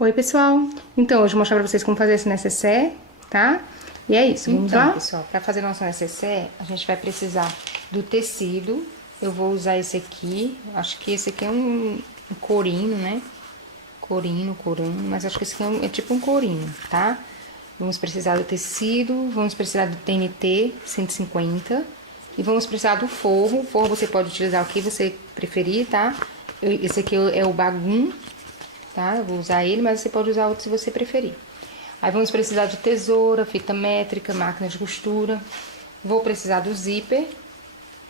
Oi, pessoal! Então, hoje eu vou mostrar pra vocês como fazer esse necessaire, tá? E é isso, vamos lá? Pessoal, pra fazer nosso necessaire, a gente vai precisar do tecido. Eu vou usar esse aqui, acho que esse aqui é um corino, né? Corino, mas acho que esse aqui é tipo um corino, tá? Vamos precisar do tecido, vamos precisar do TNT 150 e vamos precisar do forro. O forro você pode utilizar o que você preferir, tá? Esse aqui é o bagum, tá? Eu vou usar ele, mas você pode usar outro se você preferir. Aí vamos precisar de tesoura, fita métrica, máquina de costura. Vou precisar do zíper,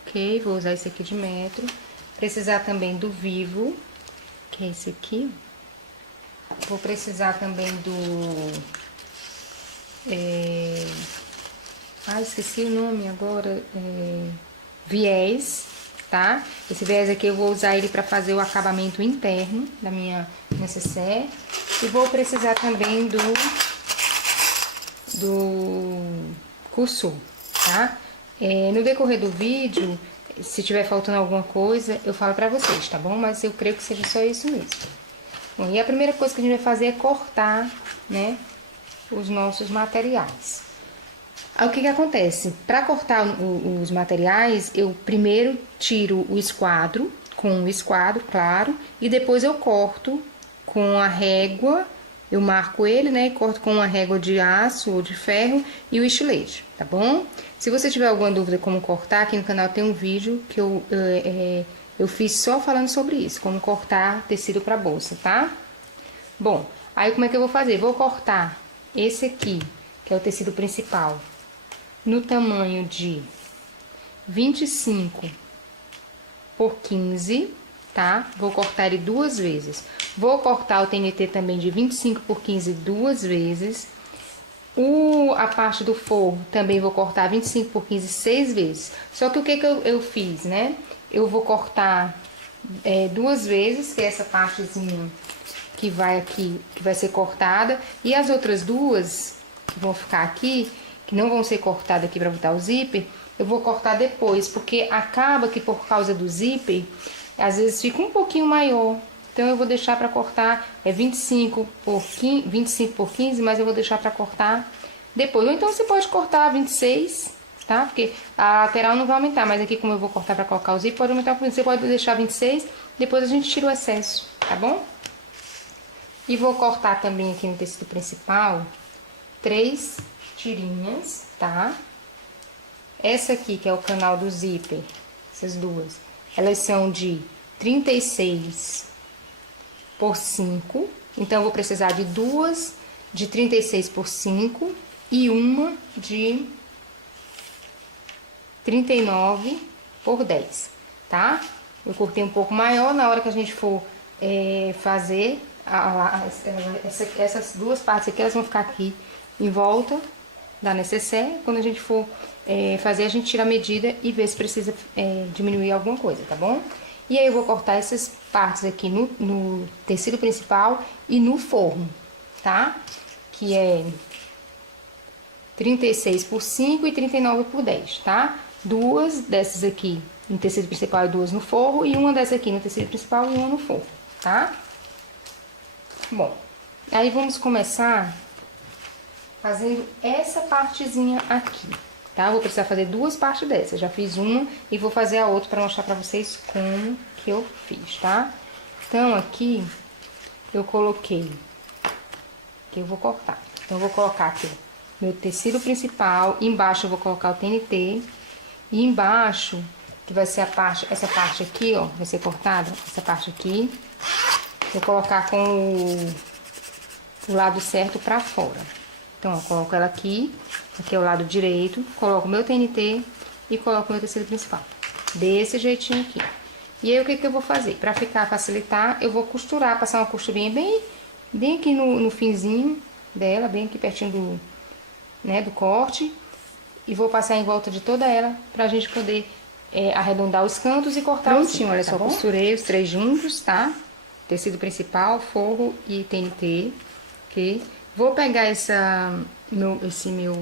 ok? Vou usar esse aqui de metro. Precisar também do vivo, que é esse aqui. Vou precisar também do... esqueci o nome agora. Viés, tá? Esse viés aqui eu vou usar ele para fazer o acabamento interno da minha necessaire. E vou precisar também do cursor, tá? No decorrer do vídeo, se tiver faltando alguma coisa, eu falo pra vocês, tá bom? Mas eu creio que seja só isso mesmo. Bom, e a primeira coisa que a gente vai fazer é cortar, né, os nossos materiais. Aí o que acontece? Para cortar os materiais, eu primeiro tiro o esquadro, com o esquadro, claro, e depois eu corto com a régua, eu marco ele, né, e corto com uma régua de aço ou de ferro e o estilete, tá bom? Se você tiver alguma dúvida como cortar, aqui no canal tem um vídeo que eu fiz só falando sobre isso, como cortar tecido para bolsa, tá? Bom, aí como é que eu vou fazer? Vou cortar esse aqui, que é o tecido principal, no tamanho de 25 por 15, tá? Vou cortar ele duas vezes. Vou cortar o TNT também de 25 por 15 duas vezes. A parte do forro também vou cortar 25 por 15 6 vezes. Só que o que eu fiz, né? Eu vou cortar duas vezes, que é essa partezinha que vai aqui, que vai ser cortada. E as outras duas que vão ficar aqui, que não vão ser cortadas aqui para botar o zíper, eu vou cortar depois, porque acaba que por causa do zíper, às vezes fica um pouquinho maior. Então eu vou deixar para cortar 25 por 15, mas eu vou deixar para cortar depois. Ou então você pode cortar 26, tá? Porque a lateral não vai aumentar, mas aqui como eu vou cortar para colocar o zíper, pode aumentar, você pode deixar 26, depois a gente tira o excesso, tá bom? E vou cortar também aqui no tecido principal 3 tirinhas, tá? Essa aqui, que é o canal do zíper, essas duas, elas são de 36 por 5. Então, eu vou precisar de duas de 36 por 5 e uma de 39 por 10, tá? Eu cortei um pouco maior, na hora que a gente for fazer essas duas partes aqui, elas vão ficar aqui em volta da necessaire. Quando a gente for fazer, a gente tira a medida e vê se precisa diminuir alguma coisa, tá bom? E aí eu vou cortar essas partes aqui no tecido principal e no forro, tá? Que é 36 por 5 e 39 por 10, tá? Duas dessas aqui no tecido principal e duas no forro, e uma dessa aqui no tecido principal e uma no forro, tá? Bom, aí vamos começar fazendo essa partezinha aqui, tá? Vou precisar fazer duas partes dessa. Já fiz uma e vou fazer a outra para mostrar pra vocês como que eu fiz, tá? Então, aqui eu coloquei, que eu vou cortar. Então, eu vou colocar aqui meu tecido principal, embaixo eu vou colocar o TNT, e embaixo, que vai ser essa parte aqui, ó, vai ser cortada, essa parte aqui, vou colocar com o lado certo pra fora. Então, eu coloco ela aqui é o lado direito, coloco o meu TNT e coloco o meu tecido principal. Desse jeitinho aqui. E aí, o que eu vou fazer? Pra facilitar, eu vou costurar, passar uma costurinha bem aqui no finzinho dela, bem aqui pertinho do corte. E vou passar em volta de toda ela pra gente poder arredondar os cantos e cortar o cima. Olha só, costurei os três juntos, tá? Tecido principal, forro e TNT, ok? Vou pegar esse meu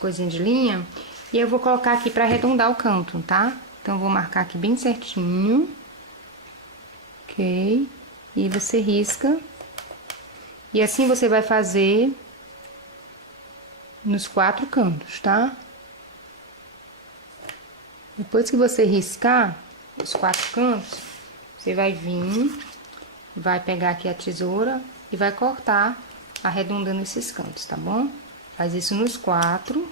coisinha de linha e eu vou colocar aqui pra arredondar o canto, tá? Então, eu vou marcar aqui bem certinho, ok? E você risca E assim você vai fazer nos 4 cantos, tá? Depois que você riscar os 4 cantos, você vai vir, vai pegar aqui a tesoura e vai cortar arredondando esses cantos, tá bom? Faz isso nos 4,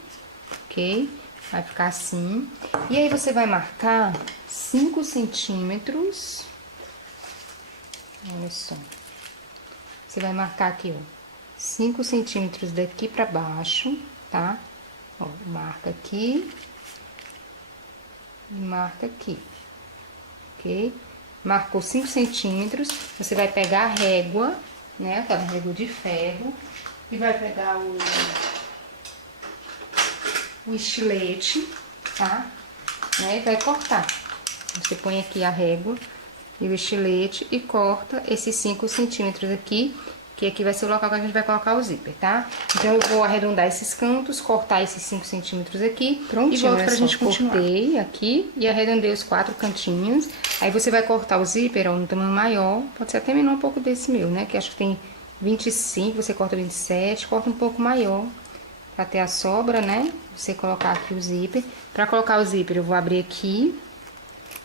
ok? Vai ficar assim. E aí você vai marcar 5 centímetros. Olha só. Você vai marcar aqui, ó, 5 centímetros daqui pra baixo, tá? Ó, marca aqui. E marca aqui, ok? Marcou 5 centímetros, você vai pegar a régua, né? Aquela régua de ferro. E vai pegar o estilete, tá? Né? E vai cortar. Você põe aqui a régua e o estilete e corta esses 5 centímetros aqui, que aqui vai ser o local que a gente vai colocar o zíper, tá? Então, eu vou arredondar esses cantos, cortar esses 5 centímetros aqui. Prontinho, e volto pra gente continuar. Cortei aqui e arredondei os 4 cantinhos. Aí, você vai cortar o zíper, ó, no tamanho maior. Pode ser até menor um pouco desse meu, né? Que acho que tem 25, você corta 27, corta um pouco maior. Pra ter a sobra, né? Você colocar aqui o zíper. Pra colocar o zíper, eu vou abrir aqui.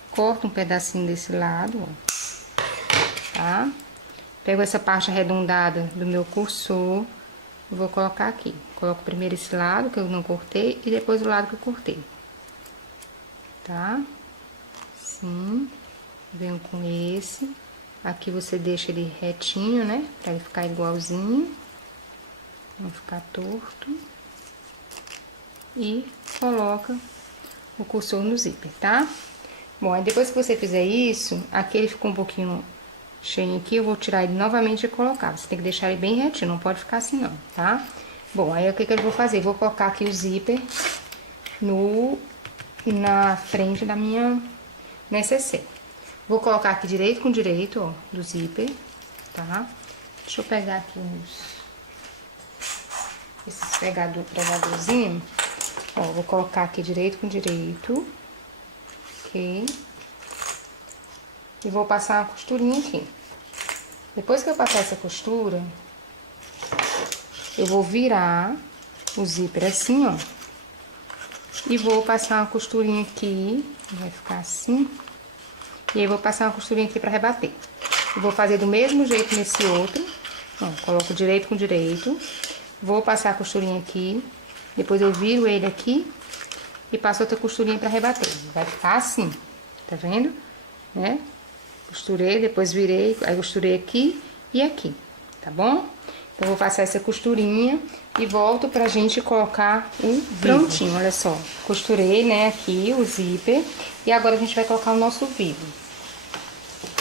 Corto um pedacinho desse lado, ó. Tá? Pego essa parte arredondada do meu cursor, vou colocar aqui. Coloco primeiro esse lado que eu não cortei e depois o lado que eu cortei. Tá? Assim. Venho com esse. Aqui você deixa ele retinho, né? Pra ele ficar igualzinho. Não ficar torto. E coloca o cursor no zíper, tá? Bom, aí depois que você fizer isso, aqui ele ficou um pouquinho cheio aqui, eu vou tirar ele novamente e colocar. Você tem que deixar ele bem retinho, não pode ficar assim não, tá? Bom, aí o que eu vou fazer? Vou colocar aqui o zíper na frente da minha necessaire. Vou colocar aqui direito com direito, ó, do zíper, tá? Deixa eu pegar aqui esses pregadorzinho. Ó, vou colocar aqui direito com direito, ok? E vou passar uma costurinha aqui. Depois que eu passar essa costura, eu vou virar o zíper assim, ó. E vou passar uma costurinha aqui, vai ficar assim. E aí, vou passar uma costurinha aqui pra rebater. Eu vou fazer do mesmo jeito nesse outro. Ó, coloco direito com direito. Vou passar a costurinha aqui. Depois eu viro ele aqui e passo outra costurinha pra rebater. Vai ficar assim, tá vendo? Né? Costurei, depois virei, aí costurei aqui e aqui, tá bom? Então, vou passar essa costurinha e volto pra gente colocar o vivo. Prontinho, olha só. Costurei, né, aqui o zíper. E agora a gente vai colocar o nosso vivo.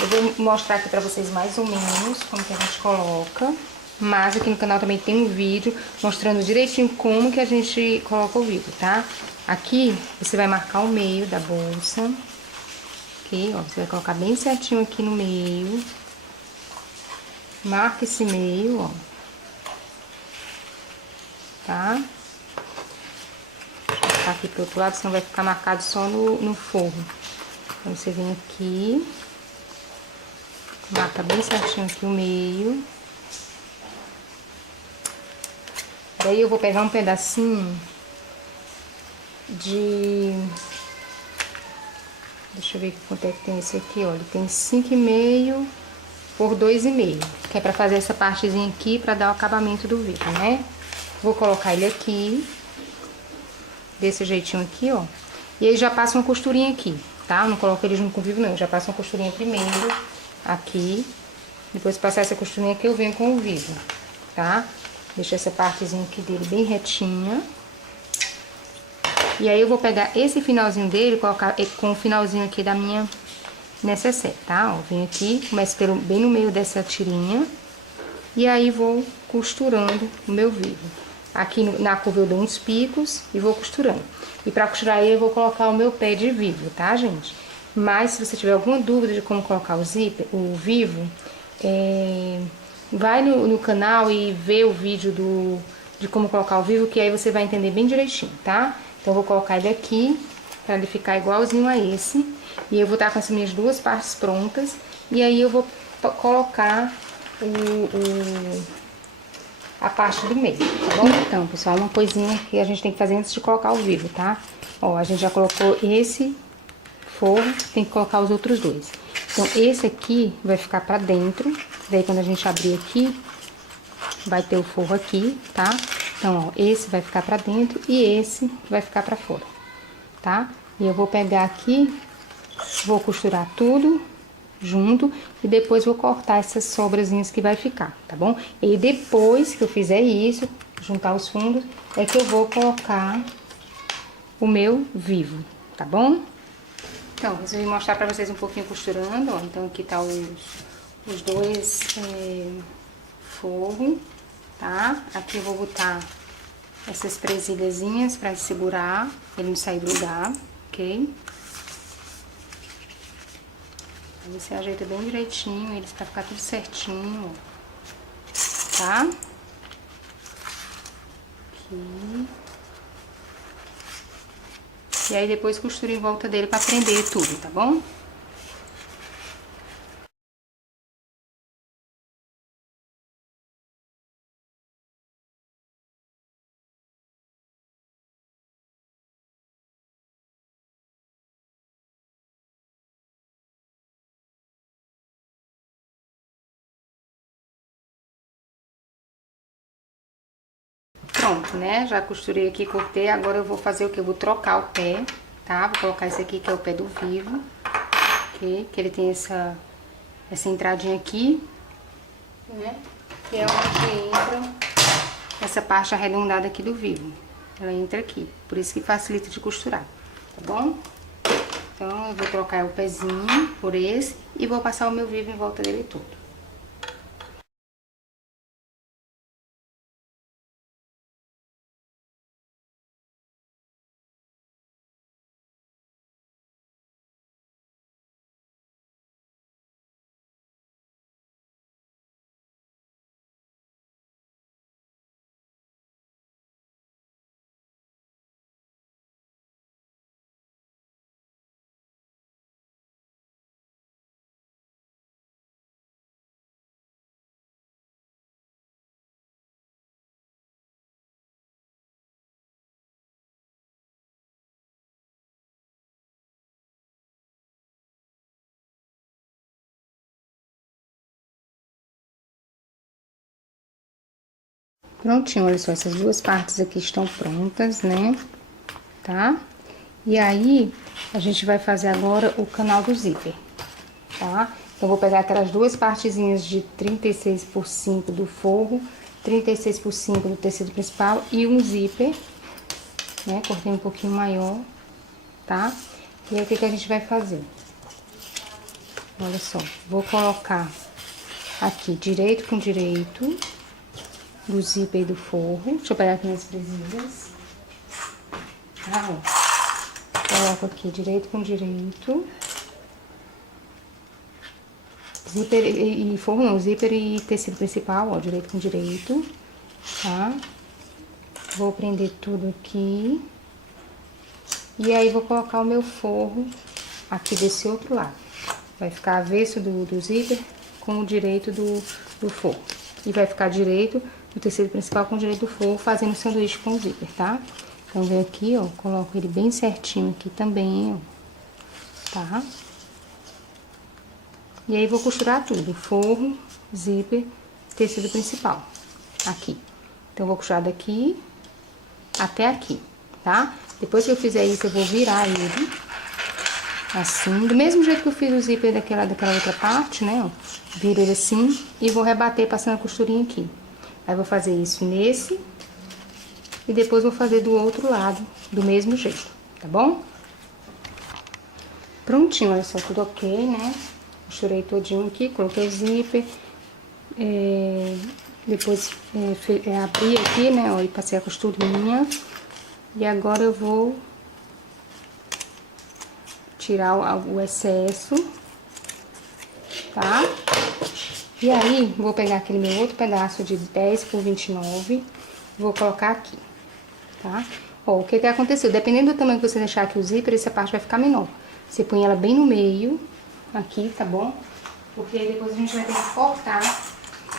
Eu vou mostrar aqui pra vocês mais ou menos como que a gente coloca. Mas aqui no canal também tem um vídeo mostrando direitinho como que a gente coloca o vivo, tá? Aqui, você vai marcar o meio da bolsa. Aqui, ó, você vai colocar bem certinho aqui no meio. Marca esse meio, ó. Tá? Vou colocar aqui pro outro lado, senão vai ficar marcado só no forro. Então, você vem aqui. Marca bem certinho aqui o meio. Daí, eu vou pegar um pedacinho de... Deixa eu ver quanto é que tem esse aqui, ó. Ele tem 5,5 por 2,5. Que é pra fazer essa partezinha aqui, pra dar o acabamento do vivo, né? Vou colocar ele aqui. Desse jeitinho aqui, ó. E aí, já passo uma costurinha aqui, tá? Eu não coloco ele junto com o vivo, não. Eu já passo uma costurinha primeiro, aqui. Depois de passar essa costurinha aqui, eu venho com o vivo, tá? Deixa essa partezinha aqui dele bem retinha. E aí, eu vou pegar esse finalzinho dele e colocar com o finalzinho aqui da minha necessaire, tá? Ó, venho aqui, começo bem no meio dessa tirinha. E aí, vou costurando o meu vivo. Aqui na curva eu dou uns picos e vou costurando. E pra costurar ele, eu vou colocar o meu pé de vivo, tá, gente? Mas, se você tiver alguma dúvida de como colocar o zíper, o vivo, vai no canal e vê o vídeo de como colocar o vivo, que aí você vai entender bem direitinho, tá? Então, eu vou colocar ele aqui, pra ele ficar igualzinho a esse. E eu vou estar com essas minhas duas partes prontas. E aí, eu vou colocar a parte do meio, tá bom? Então, pessoal, uma coisinha que a gente tem que fazer antes de colocar o vivo, tá? Ó, a gente já colocou esse forro, tem que colocar os outros dois. Então, esse aqui vai ficar pra dentro, daí quando a gente abrir aqui, vai ter o forro aqui, tá? Então, ó, esse vai ficar pra dentro e esse vai ficar pra fora, tá? E eu vou pegar aqui, vou costurar tudo junto e depois vou cortar essas sobrazinhas que vai ficar, tá bom? E depois que eu fizer isso, juntar os fundos, é que eu vou colocar o meu vivo, tá bom? Então, resolvi mostrar pra vocês um pouquinho costurando, ó. Então, aqui tá os dois forros, tá? Aqui eu vou botar essas presilhazinhas pra segurar, ele não sair do lugar, ok? Aí você ajeita bem direitinho eles pra ficar tudo certinho, ó. Tá? Aqui. E aí depois costura em volta dele pra prender tudo, tá bom? Pronto, né? Já costurei aqui, cortei. Agora eu vou fazer o que? Eu vou trocar o pé, tá? Vou colocar esse aqui, que é o pé do vivo, ok? Que ele tem essa entradinha aqui, né? Que é onde entra essa parte arredondada aqui do vivo. Ela entra aqui, por isso que facilita de costurar, tá bom? Então, eu vou trocar o pezinho por esse e vou passar o meu vivo em volta dele todo. Prontinho, olha só, essas duas partes aqui estão prontas, né? Tá? E aí, a gente vai fazer agora o canal do zíper, tá? Então, vou pegar aquelas duas partezinhas de 36 por 5 do forro, 36 por 5 do tecido principal e um zíper, né? Cortei um pouquinho maior, tá? E aí, o que que a gente vai fazer? Olha só, vou colocar aqui direito com direito do zíper e do forro. Deixa eu pegar aqui minhas presilhas. Tá, ó. Coloco aqui direito com direito. Zíper e forro não, zíper e tecido principal, ó, direito com direito, tá? Vou prender tudo aqui. E aí, vou colocar o meu forro aqui desse outro lado. Vai ficar avesso do zíper com o direito do forro. E vai ficar direito do tecido principal com o direito do forro, fazendo sanduíche com o zíper, tá? Então, vem aqui, ó, coloco ele bem certinho aqui também, ó, tá? E aí, vou costurar tudo, forro, zíper, tecido principal, aqui. Então, vou costurar daqui até aqui, tá? Depois que eu fizer isso, eu vou virar ele, assim, do mesmo jeito que eu fiz o zíper daquela outra parte, né, ó. Viro ele assim e vou rebater passando a costurinha aqui. Aí, vou fazer isso nesse e depois vou fazer do outro lado, do mesmo jeito, tá bom? Prontinho, olha só, tudo ok, né? Costurei todinho aqui, coloquei o zíper, depois abri aqui, né, ó, e passei a costurinha. E agora eu vou tirar o excesso, tá? E aí, vou pegar aquele meu outro pedaço de 10 por 29, vou colocar aqui, tá? Ó, o que que aconteceu? Dependendo do tamanho que você deixar aqui o zíper, essa parte vai ficar menor. Você põe ela bem no meio, aqui, tá bom? Porque aí depois a gente vai ter que cortar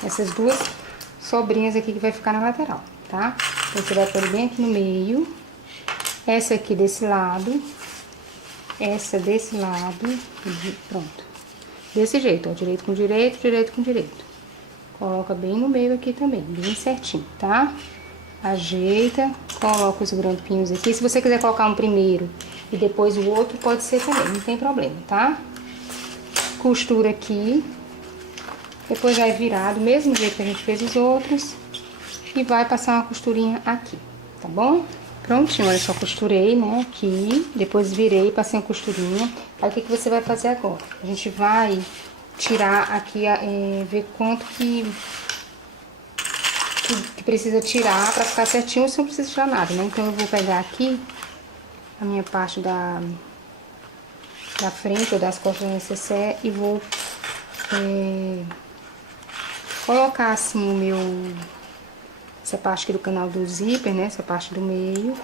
essas duas sobrinhas aqui que vai ficar na lateral, tá? Então, você vai pôr bem aqui no meio. Essa aqui desse lado. Essa desse lado. E pronto. Desse jeito, ó. Direito com direito, direito com direito. Coloca bem no meio aqui também, bem certinho, tá? Ajeita, coloca os grampinhos aqui. Se você quiser colocar um primeiro e depois o outro, pode ser também, não tem problema, tá? Costura aqui. Depois vai virar do mesmo jeito que a gente fez os outros. E vai passar uma costurinha aqui, tá bom? Prontinho, olha só, costurei, né, aqui. Depois virei, passei uma costurinha. Aí, o que você vai fazer agora? A gente vai tirar aqui, ver quanto que precisa tirar pra ficar certinho. Você não precisa tirar nada, né? Então, eu vou pegar aqui a minha parte da frente ou das costas do necessaire e vou colocar assim essa parte aqui do canal do zíper, né? Essa parte do meio.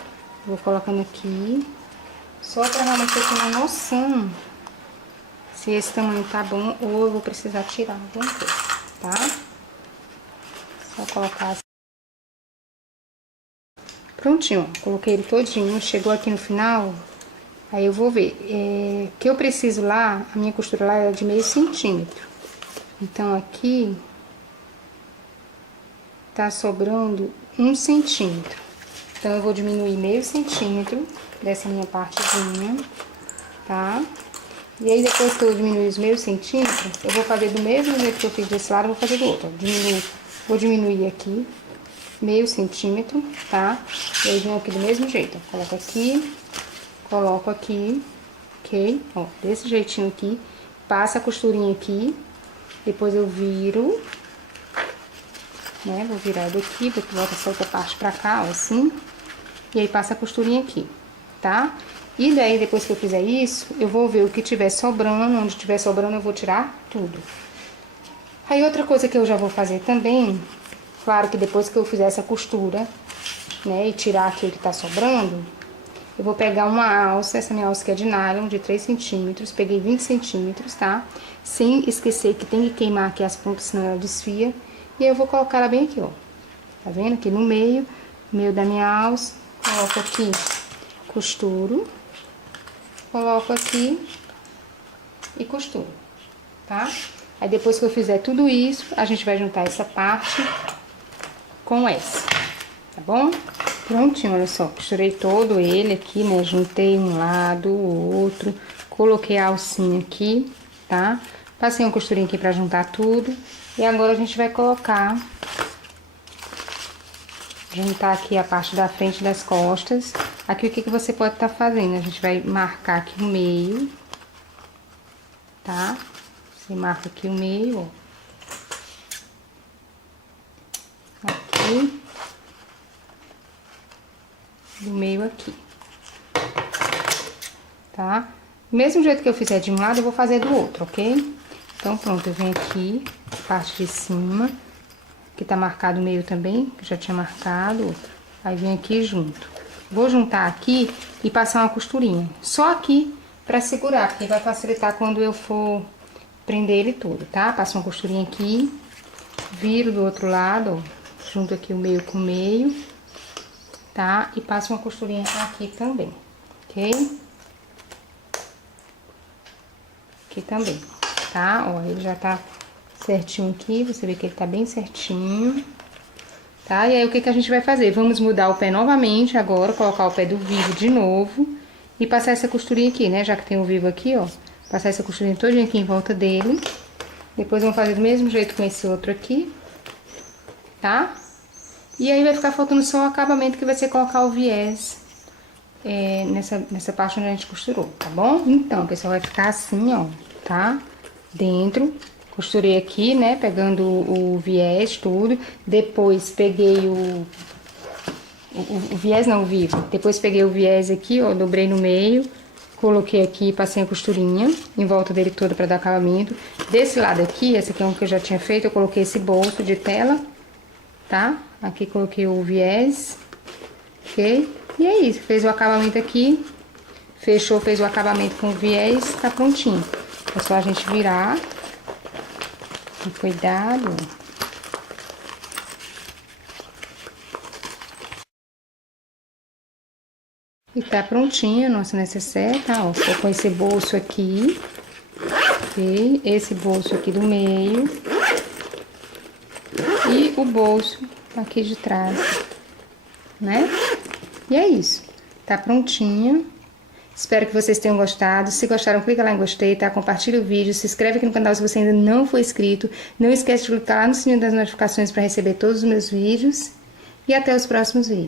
Vou colocando aqui. Só pra realmente eu ter uma noção se esse tamanho tá bom ou eu vou precisar tirar alguma coisa, tá? Só colocar assim. Prontinho, ó. Coloquei ele todinho. Chegou aqui no final. Aí eu vou ver. O que eu preciso lá, a minha costura lá é de meio centímetro. Então aqui tá sobrando 1 centímetro. Então eu vou diminuir meio centímetro dessa minha partezinha, tá? E aí depois que eu diminuir os meio centímetro, eu vou fazer do mesmo jeito que eu fiz desse lado, eu vou fazer do outro. Vou diminuir aqui meio centímetro, tá? E aí venho aqui do mesmo jeito, ó. Coloco aqui, ok? Ó, desse jeitinho aqui, passa a costurinha aqui, depois eu viro, né? Vou virar daqui, volta essa outra parte pra cá, ó, assim. E aí passa a costurinha aqui, tá? E daí, depois que eu fizer isso, eu vou ver o que tiver sobrando, onde tiver sobrando eu vou tirar tudo. Aí outra coisa que eu já vou fazer também, claro que depois que eu fizer essa costura, né, e tirar aquilo que tá sobrando, eu vou pegar uma alça, essa minha alça que é de nylon, de 3 centímetros, peguei 20 centímetros, tá? Sem esquecer que tem que queimar aqui as pontas, senão ela desfia. E aí eu vou colocar ela bem aqui, ó. Tá vendo? Aqui no meio da minha alça. Coloco aqui, costuro. Coloco aqui e costuro, tá? Aí depois que eu fizer tudo isso, a gente vai juntar essa parte com essa, tá bom? Prontinho, olha só, costurei todo ele aqui, né? Juntei um lado, o outro, coloquei a alcinha aqui, tá? Passei uma costurinha aqui pra juntar tudo. E agora a gente vai juntar aqui a parte da frente das costas. Aqui o que você pode estar fazendo? A gente vai marcar aqui o meio, tá? Você marca aqui o meio, ó. Aqui. Do meio aqui. Tá? Do mesmo jeito que eu fizer de um lado, eu vou fazer do outro, ok? Então, pronto, eu venho aqui, parte de cima, que tá marcado o meio também, que já tinha marcado. Aí, venho aqui junto. Vou juntar aqui e passar uma costurinha. Só aqui pra segurar, porque vai facilitar quando eu for prender ele todo, tá? Passo uma costurinha aqui, viro do outro lado, ó, junto aqui o meio com o meio, tá? E passo uma costurinha aqui também, ok? Aqui também, tá? Ó, ele já tá certinho aqui, você vê que ele tá bem certinho, tá? E aí, o que a gente vai fazer? Vamos mudar o pé novamente agora, colocar o pé do vivo de novo e passar essa costurinha aqui, né? Já que tem o vivo aqui, ó, passar essa costurinha todinha aqui em volta dele. Depois vamos fazer do mesmo jeito com esse outro aqui, tá? E aí vai ficar faltando só o acabamento, que vai ser colocar o viés nessa parte onde a gente costurou, tá bom? Então, pessoal, vai ficar assim, ó, tá? Dentro, costurei aqui, né, pegando o viés, tudo. Depois peguei o viés não, o vivo. Depois peguei o viés aqui, ó, dobrei no meio, coloquei aqui, passei a costurinha em volta dele todo pra dar acabamento. Desse lado aqui, esse aqui é um que eu já tinha feito, eu coloquei esse bolso de tela, tá? Aqui coloquei o viés, ok? E é isso, fez o acabamento aqui, fechou, fez o acabamento com o viés, tá prontinho. É só a gente virar, com cuidado. E tá prontinho o nosso necessaire, tá? Ó, tô com esse bolso aqui, ok? Esse bolso aqui do meio. E o bolso aqui de trás, né? E é isso. Tá prontinho. Espero que vocês tenham gostado. Se gostaram, clica lá em gostei, tá? Compartilha o vídeo, se inscreve aqui no canal se você ainda não for inscrito. Não esquece de clicar lá no sininho das notificações para receber todos os meus vídeos. E até os próximos vídeos.